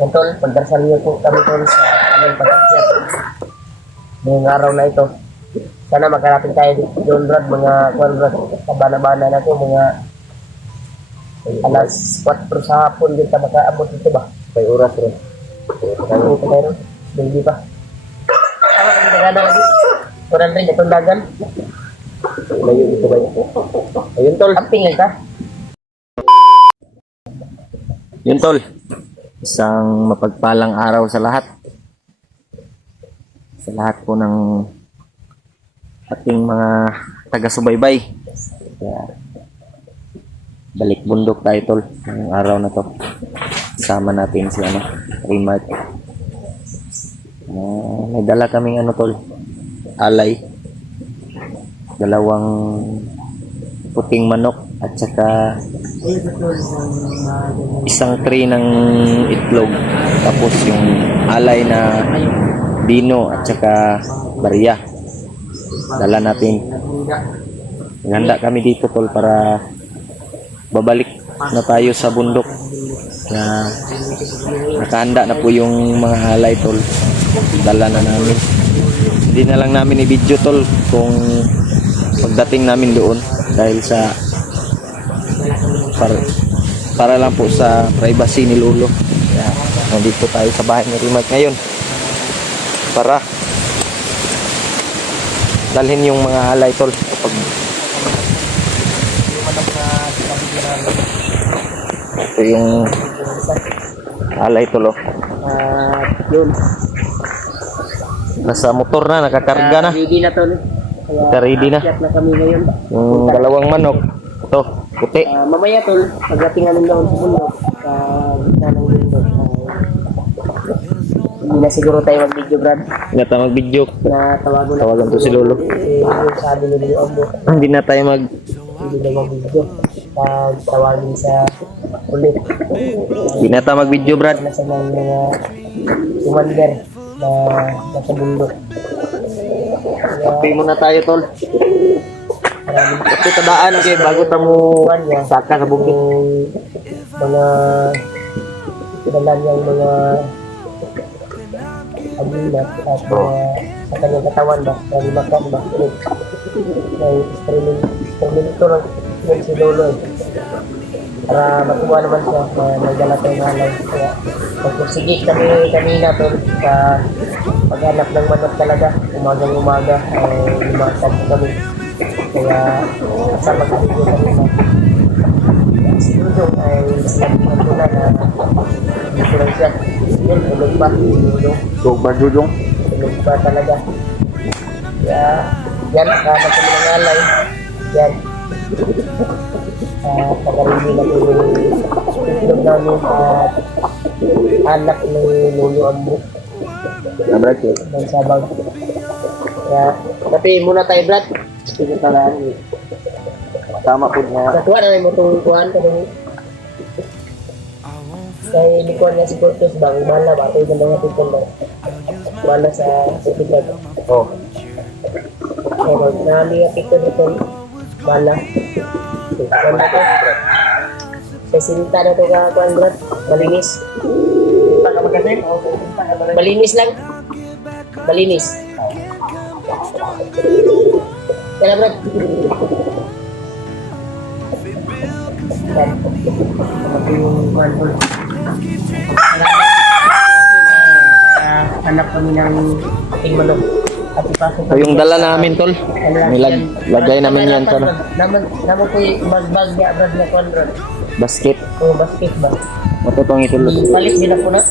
Yan tol, pagdarasal niyo po kami tol sa aming pag-akyat. Ngayong araw na ito. Sana magkarating tayo doon Brad, mga kwan Brad, kabana-bana na ito, mga alas 4 sa hapon din ka makaabot dito ba? May oras rin. Kaya ito tayo, baby pa. Tama kami nagana lagi. Kurang rin itong dagan. Layo dito ba yun? Ayun tol. Camping ka? Yun tol. Isang mapagpalang araw sa lahat. Sa lahat po ng ating mga taga-subaybay. Kaya balik bundok tayo tol. Ngayong araw na to. Sama natin si Remark. May dala kaming tol. Alay. Dalawang puting manok at saka isang tray ng itlog, tapos yung alay na dino at saka barya dala natin. Handa kami dito tol para babalik na tayo sa bundok na nakahanda na po yung mga alay tol, dala na namin. Hindi na lang namin i-video tol kung pagdating namin doon dahil sa para lang po sa privacy ni Lolo. Kaya nandito tayo sa bahay ni Remark ngayon para dalhin yung mga alay tol. Ito yung alay tol Yun. nasa motor na, nakakarga na. Ready na tol. Kaya Ready na. akyat na kami ngayon. Yung dalawang manok ito puti. Mamaya tol, pagdating namin doon sa bundok, sa gitna ng bundok, hindi na siguro tayo mag-video Brad. Hindi na tayo mag-video. Na Tawagan to si Lolo. Yung sabi ni Lolo Ambo, Hindi na tayo hindi na mag-video. Tawagin sa ulit. Hindi na tayo mag-video Brad. Nasa mga commander na nasa bundok. Kape muna tayo tol. Ito tadaan kay bago tamo saka sa bukid. Mga dalan yung mga agilat at mga sa kanyang katawan ba, na limakan ba, may streaming ito lang yun si Lolo para matuwa naman siya na nagdala tayo ng alay. Kaya magpusigit kami kanina tol sa paghanap ng manok talaga, umagang umaga ay limakan kami. Kaya kasama kami ko kanina. Si Lolo ay sinabihan ko na dito lang siya. Yun, tulog pa. Dog ba Jujong? Tulog pa talaga. Kaya yan, kasama kami ng alay. Yan. Pag-arili na po yung itlog namin at anak ni Lolo Ambo. Brad. Ng sabag. Kaya, tapi muna tayo Brad. Sige talaan. Tama po na. Natuwa na rin mo itong kuhan ka nung kay likuan niya si Cortez ba, umala ba, ito yung mga people ba, umala sa Pilipinas. Oh. Pero, nahali ang picture nito, umala. Wala ko. Sa sinta na ito ka, kuhan Brad, malinis. Malinis lang. Malinis. Kaya Brad. Ito yung kuhan ko. Hanap kami ng ating manok at ipasok So, yung dala namin tol. Lagay namin yan sa naman po yung bag niya Brad na kuhan Brad basket. o basket ba Matutong isulot. palit din ako na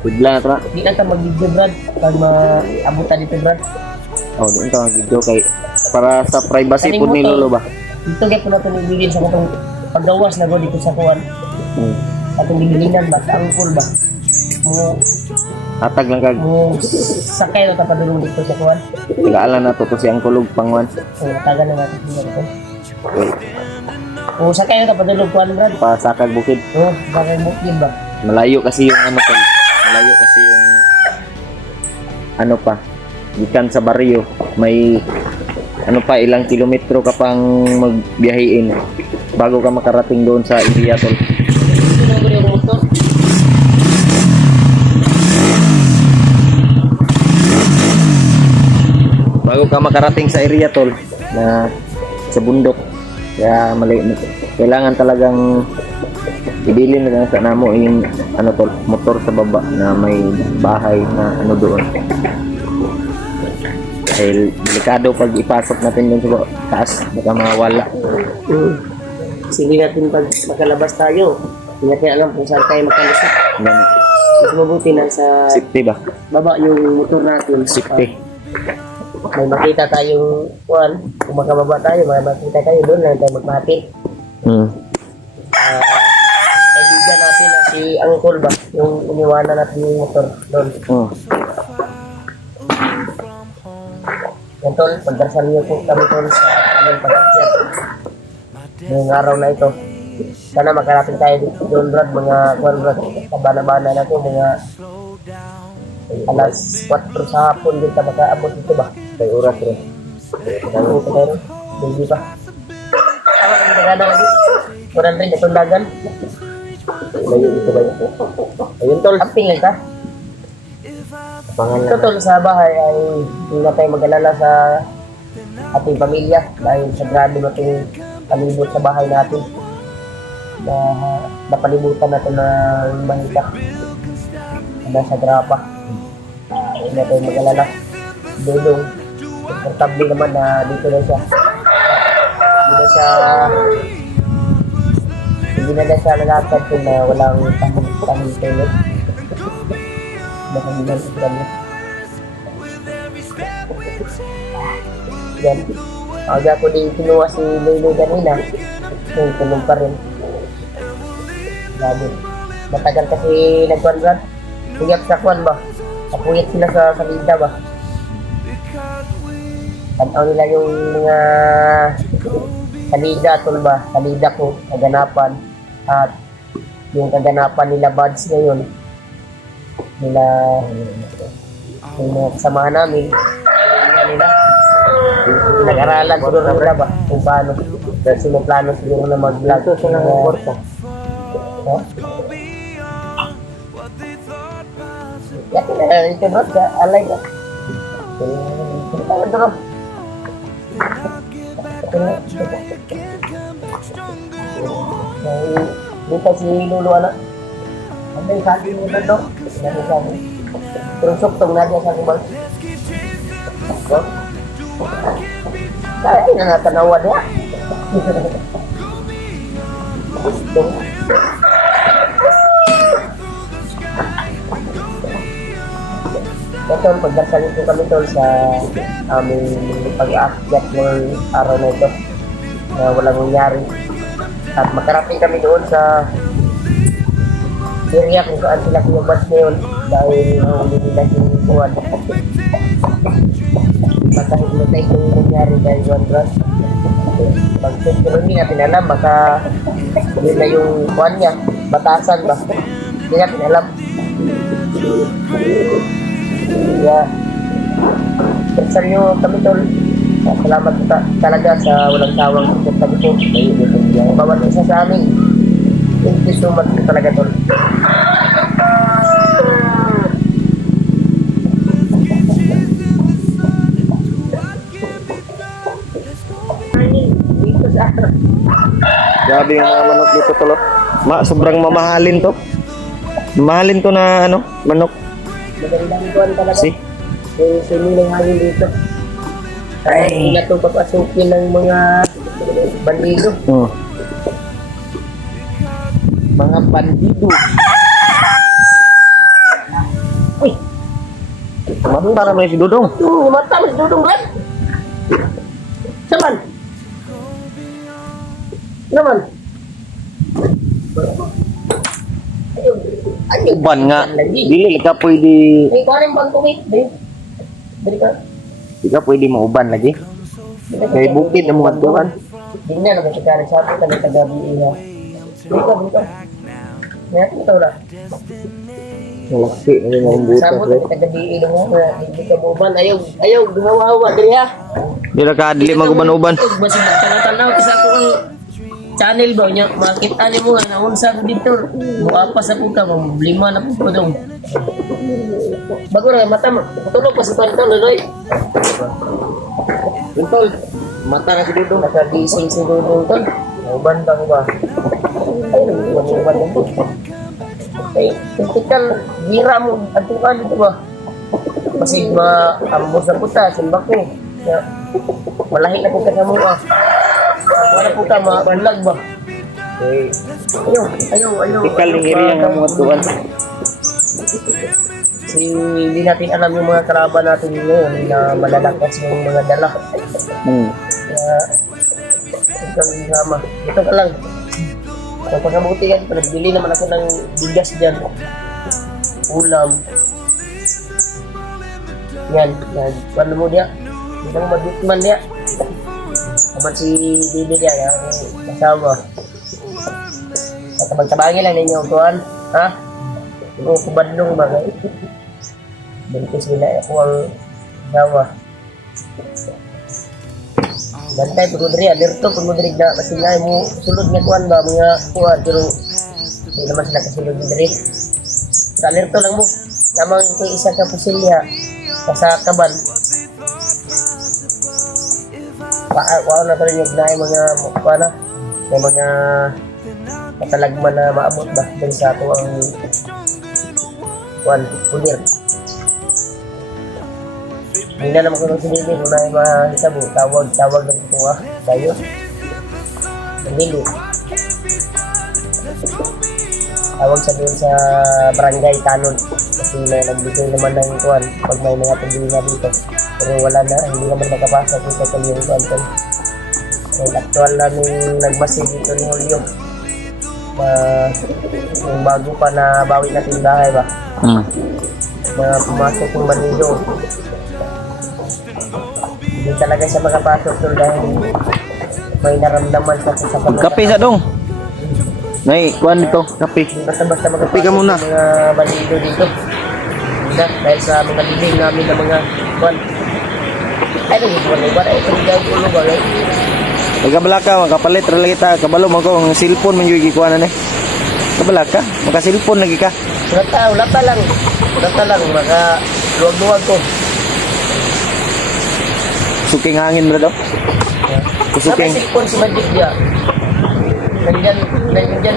Bigla na ito. di na ka mag-video Brad pag maabutan dito Brad Oh, doon ito ang video kay para sa privacy po ni Lolo ba. dito kaya po natin ibigin sa katong paggawas na go dito sa kuhan atong bibilinan ba sa angkol ba mo Hatag lang kag sakay na tapadulong dito sa kuhan tagaalan na to si ang kulog pangwan. so taga na natin dito Okay. o sakay na tapadulong kuhan Brad Pasakag bukid. o bakit bukid ba Malayo kasi yung tol. Malayo kasi yung pa. Gikan sa baryo may pa ilang kilometro ka pang magbiyahiin bago ka makarating doon sa area tol. bago ka makarating sa area tol na sa bundok. Kaya kailangan talagang ibilin na lang sa namo yung ano tol, motor sa baba na may bahay na ano doon. Dahil delikado pag ipasok natin doon sa taas, baka mawala. Kasi hindi natin pag makalabas tayo, hindi natin alam kung saan tayo makalusot. Ganun. Mas mabuti na sa Safety ba? baba yung motor natin. Safety. May makita tayong kuwan, kung makababa tayo, may makita tayo doon lang tayo magpahati. Kaibigan natin na si Angkol ba, yung iniwanan natin yung motor doon. Yan tol, pagdarasal niyo po kami tol sa aming pag-akyat. Ngayong araw na ito. Sana makalapit tayo doon Brad, mga kuwan Brad, kabana-bana natin, mga alas 4 sa hapon din ka makaabot dito ba? Kay oras rin. Kaya ito tayo rin, baby pa. Tama kang tagana lagi. Kuran rin, itong dagan. Layo dito ba ito? Ayun tol. Amping lang ka? Ito tol, sa bahay ay hindi na tayo mag-alala sa ating pamilya dahil sa grabe nating palibot sa bahay natin na napalibutan natin ng mahika na sa grapa. Hindi na tayo mag-alala. Dudong, komportable naman na dito na siya. Hindi na siya nalakad kung na walang tahong toilet. Nakabilang sa kanya. Yan. Aga ko din kinuha si Loy kanina. Yung tulong pa rin. Grabe. Matagal kasi nagkwanran. Hiyap sa kwan ba? Kapuyat sila sa salida ba? Tanaw nila yung mga salida tol ba? Salida ko, kaganapan. At yung kaganapan nila buds ngayon. Nila yung mga kasamahan namin. Nila. Nag-aralan siguro na nila ba? Kung paano. Kasi may plano siguro na mag-vlog. Ito sa mga korta. Ha? Yakin na ito bro, alay ka. Ito bro. Dito si Lulu anak. Ano yung sabi mo na to? Ano sabi? Pero suktong na diya sa kubal. Kaya na natanawa niya. Suktong. Ito, pagdasalin ko kami tol sa aming pag-aakyat ng araw na ito na walang nangyari. At makarating kami doon sa area kung saan sila kumabas ngayon dahil hindi nila yung buwan. Matahid kung nangyari dahil one drugs. Pag-check pero hindi natin alam, baka yun na yung buwan niya, batasan ba? Hindi natin alam. Kaya, pagsan nyo kami tol. Salamat talaga sa walang sawang support kami po. Bawat isa sa amin. Thank you so much talaga tol. Dito sa Grabe yung mga manok dito tol. Sobrang mamahalin to. Mamahalin to na ano, manok. magandang buwan talaga. Si? Sinilang hangin dito. Kaya hindi na itong papasukin ng mga bandido. Mga bandido. Uy! Mata naman si Dudong. Mata mo si Dudong kan? Saman? Naman? Ayun. Uban nga. Dili ka pwede, Ay, kung anong bang kumit? Dari ka? di ka pwede mauban lagi. Kay bukid ang mga tuwan. Hindi na naman siya kaya sabi ka ng tagabi iya. Dito. Ngayon ito na. Malaki na yung butas. Sabot ang tagabi iya mo. Hindi ka buban. Ayaw, gumawa-hawa. Dari ha? Di na ka dili maguban-uban. Masih tanaw-tanaw kasi ako ang channel ba niya. Makita niyo mo nga naunsa ko dito. Muapas ako ka. Problema na po dong. Bago na, mata mo. Tulog pa si Tantol, Loy. Tol, mata na si Dudong. Nakagising si Dudong, Tol. Uban ba ko ba? Ay, uban yan. Ay, typical, gira mo, atukan dito ba? Kasi ambos na puta, simbak ko. Kaya, malahi na puta sa mga. Wala puta, mabalag ba? Ayaw. Tikal ng area ng mga tuwan. Kasi hindi natin alam yung mga karaban natin ngayon na malalakas yung mga dala. Kaya, ikaw yung sama. Ito ka lang. Ang pagkabuti yan, nagbili naman ako ng bigas dyan. Ulam. Yan. Paano mo diya? Hindi nang madukman diya. Sabat si Bibi diya, yung kasama. At magtabangin lang ninyo, tuwan. Ha? Ito, kubadlong ba? Bentis nila ako ang dawa. Bantay po diri, alerto po diri na kasi nga mo sulod nga kuan ba mga kuan pero hindi naman sila kasulod diri. Alerto lang mo. Tamang ito isa ka pusilya sa kaban. Wow na rin yung mga kuan na may mga katalagman na maabot ba dun sa ato ang kuan pulir. Hindi na naman ko nung sinili kung na yung mahitabo, tawag ng kuha tayo. Nandili. Tawag sa doon sa barangay Tanod kasi may nagbigay naman ng kuhan pag may mga pagdili na dito. Pero wala na, hindi naman nakapasa dito sa yung kuhan. And actual namin nagmasid dito ni Julio. Yung bago pa na bawi natin bahay ba? Na pumasok yung Manilo. Hindi talaga siya makapasok doon dahil may naramdaman sa pamilya. Kape sa dong. Nay, kuan dito, kape. Basta-basta magpapasok Kape ka muna. ng mga bandido dito. Na, dahil sa mga diling namin ng mga kuan. Ay, nagbuwan-uwan. Ay, pagigay ko lugar eh. Pagkabalaka, makapalit ra lagi ta, kabalo man ko ang cellphone man yung gikuanan eh. Kabalaka, maka-cellphone lagi ka. Lata lang. Maka luwag-luwag ko. Suking hangin mo daw. May Kusuking. cellphone si Magic dia. Nandiyan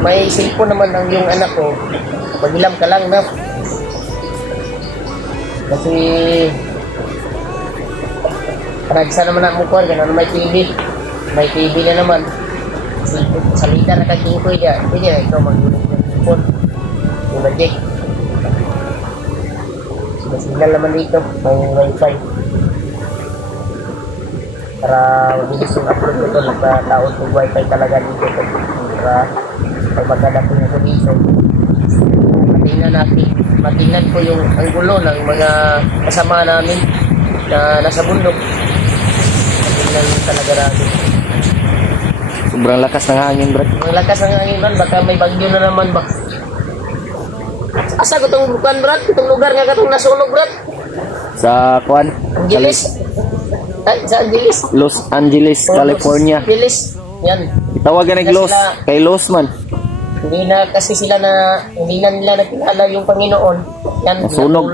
may cellphone naman ang yung anak ko. Magilam ka lang na. Kasi nagsa naman ang mukha ka na may TV. May TV na naman. Salita na kagingkoy dia. Hindi na ito mag-inom ng cellphone. Yung Magic. Signal naman dito. May wifi. Para mabilis yung upload ko doon, nagkataon kung wifi talaga dito para pag magkadating na condition matingnan ko yung anggulo ng mga kasama namin na nasa bundok. Matingnan talaga namin Sobrang lakas ng hangin, bro. ang lakas ng hangin man, baka may bagyo na naman ba. Asa ko itong bukan, Brad? Itong lugar nga katong nasunog, Brad? Sa kuan, Angeles? Ay, sa Angeles? Los Angeles, California. Angeles. Yan. Tawagan ng Los, kay Los man. Hindi na kasi sila hindi na nila nakilala yung Panginoon. Yan, Nasunog.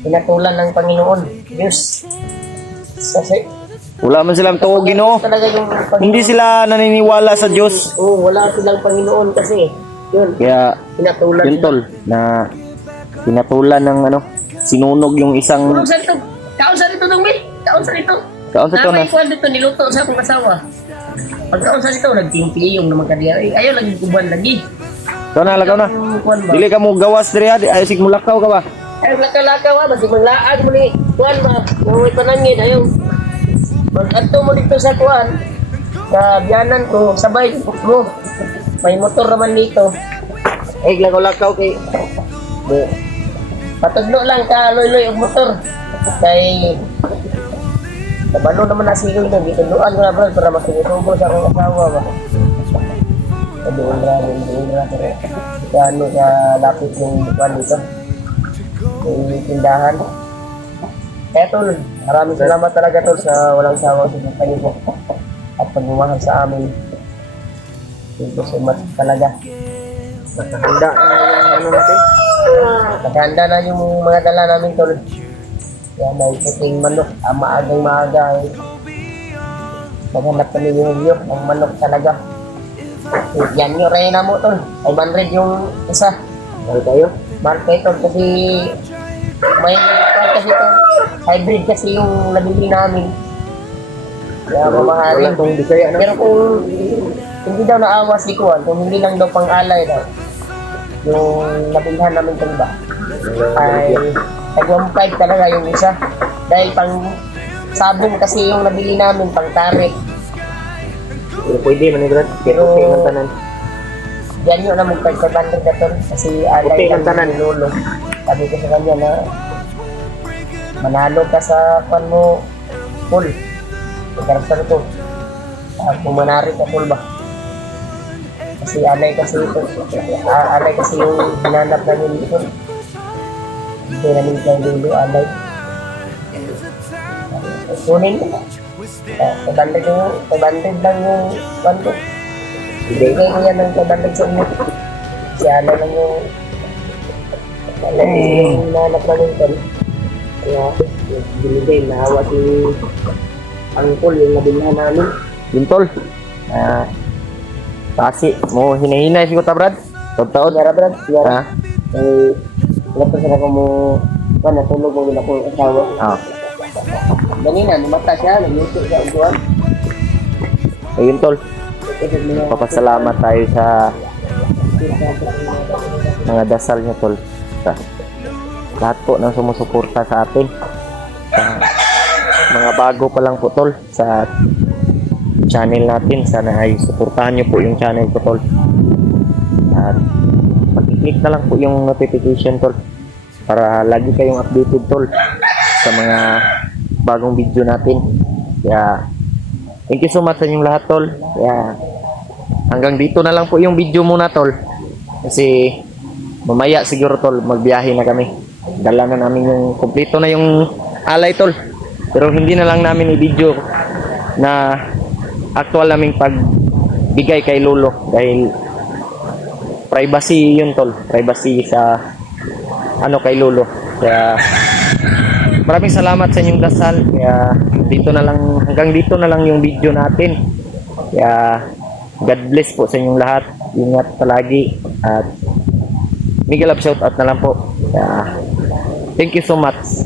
pinatulan ng Panginoon. Diyos. Kasi, Wala man silang tuo, Ginoo. talaga yung Panginoon. Hindi sila naniniwala sa Diyos. Oo, wala silang Panginoon kasi. Yun, Kaya, pinatulan yun tol, na pinatulan ng sinunog yung isang... Kaon sa ito? Kaon sa ito, Dungmit? Kaon sa ito? Kaon sa ito na. May kuwan dito, niluto sa akong asawa. Pag kaon sa ito, nagtimpi yung naman kadiya. Ay, ayaw, lagi kuban lagi. Ikaw na, lakaw na. Yung kuwan ba? Dili ka mo gawas diri, ay sig mo lakaw ka ba? Ay, laka-laka ba? Basi maglaan mo ni kuwan ba? Yung may panangin, ayaw. Mag-ato mo dito sa kuwan. Sa biyanan ko, sabay mo. May motor naman dito. Ay, lakaw-lakaw kay... Patudlo lang ka, loy-loy, ang motor. Kay... Kabalo naman na sigaw na. Dito doon ko na, bro, para makinutubo sa akong asawa ba. Doon na. Kano sa lapit yung buwan dito. Yung tindahan. Kaya tol, maraming salamat talaga tol sa walang sawa sa kayo po. At pagmamahal sa amin. Thank you so much talaga. Nakahanda na yung natin. Naghanda na yung mga dala namin tol. Kaya may puting manok, maagang maaga eh. Maghanap kami yung manok talaga. Yan yung reyna mo tol. 500 yung isa. Mahal kayo? Mahal kayo tol kasi may kasi tol. Hybrid kasi yung nabili namin. Kaya mamahalin. Wala tong Bisaya na. Pero kung hindi daw naawa si Kuan, kung hindi lang daw pang-alay daw, yung nabilhan namin tol ba, ay nag-1.5 talaga yung isa. Dahil pang sabong kasi yung nabili namin, pang tarik. Pero pwede man Brad. Pero- Okay ng tanan. Yan yun na mag-500 na tol kasi alay Okay, lang kantanan. ni Lolo. Sabi ko sa kanya na manalo ka sa kwan mo full. Karakter to. Kung manari ka full ba? Kasi alay kasi ito. Alay kasi yung hinanap namin ito. Hindi namin kay Lolo alay. Kunin ko. 500 lang yung kwan ko. Ibigay ko yan ng 500 sa inyo. Si Ana lang yung alam yung nanap namin tol. Kaya binigay, nahawa si Angkol yung nabilhan namin. Yun tol. Kasi mo hinahinay siguro ta Brad. Taon. Yara Brad, yara. Ha? Eh, wala pa sila kung mo natulog mo nila kong asawa. Ah. Ganina, numata siya, nagluto siya ang tuwan. Ayun tol. Papasalamat tayo sa mga dasal niyo tol. Sa lahat po ng sumusuporta sa atin. Sa mga bago pa lang po tol sa channel natin. Sana ay suportahan niyo po yung channel ko tol. At pag-click na lang po yung notification tol para lagi kayong updated tol sa mga bagong video natin. Kaya thank you so much sa inyong lahat tol. Kaya hanggang dito na lang po yung video muna tol. Kasi mamaya siguro tol magbiyahe na kami. Dala na namin yung kompleto na yung alay tol. Pero hindi na lang namin i-video na actual naming pagbigay kay Lolo dahil privacy yun tol. Privacy sa ano kay Lolo. Kaya maraming salamat sa inyong dasal. Kaya dito na lang, hanggang dito na lang yung video natin. Kaya God bless po sa inyong lahat. Ingat palagi at Miguel Love shoutout na lang po. Kaya thank you so much.